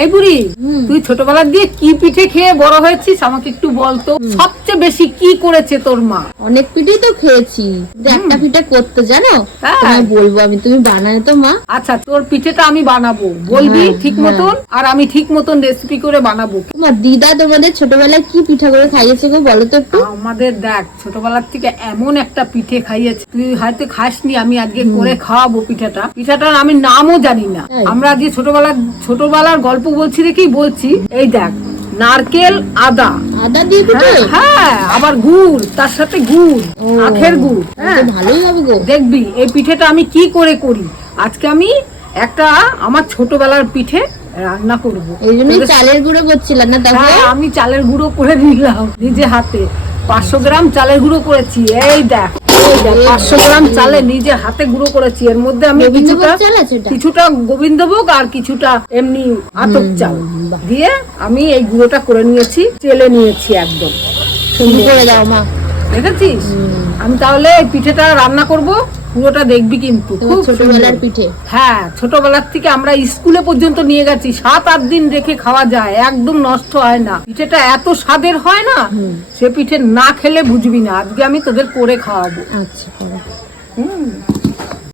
এই বুড়ি, তুই ছোটবেলা দিয়ে কি পিঠে খেয়ে বড় হয়েছিস আমাকে একটু বলতো। সবচেয়ে বেশি কি করেছে তোর মা? অনেক পিঠেই তো খেয়েছি, একটা পিঠে করতে জানো? তোমায় বলবো আমি, তুমি বানালে তো মা। আচ্ছা, তোর পিঠেটা আমি বানাবো, বলবি ঠিক মতন, আর আমি ঠিক মতন রেসিপি করে বানাবো। তোমার দিদা তোমাদের ছোটবেলায় কি পিঠা করে খাইয়েছে গো, বলো তো একটু। আমাদের দেখ, ছোটবেলার থেকে এমন একটা পিঠে খাইয়েছে, তুই হয়তো খাসনি, আমি আজকে করে খাওয়াবো পিঠাটার আমি নামও জানি না। আমরা আজকে ছোটবেলার গল্প বলছি দেখেই বলছি। এই দেখ, নারকেল আদা দিয়ে পিঠে। হ্যাঁ, আবার গুড়, তার সাথে গুড়, আখের গুড়। হ্যাঁ, ভালোই হবে গো। দেখবি এই পিঠেটা আমি কি করে করি। আজকে আমি একটা আমার ছোটবেলার পিঠে রান্না করবো। এই জন্যই চালের গুঁড়ো করছিলাম না? হ্যাঁ, আমি চালের গুঁড়ো করে নিলাম নিজে হাতে। 500 গ্রাম চালের গুঁড়ো করেছি। এই দেখ 500 গ্রাম চালে নিজে হাতে গুঁড়ো করেছি। এর মধ্যে আমি কিছুটা গোবিন্দভোগ আর কিছুটা এমনি আতপ চাল দিয়ে আমি এই গুঁড়োটা করে নিয়েছি, চেলে নিয়েছি একদম সুন্দর করে। দাও মা, দেখেছিস? আমি তাহলে এই পিঠেটা রান্না করব, পুরোটা দেখবি কিন্তু। খুব ছোটবেলার পিঠে। হ্যাঁ, ছোটবেলার থেকে আমরা স্কুলে পর্যন্ত নিয়ে গেছি, 7-8 দিন রেখে খাওয়া যায়, একদম নষ্ট হয় না। পিঠেটা এত স্বাদের হয় না, সে পিঠে না খেলে বুঝবি না। আজকে আমি তোদের করে খাওয়াবো। আচ্ছা।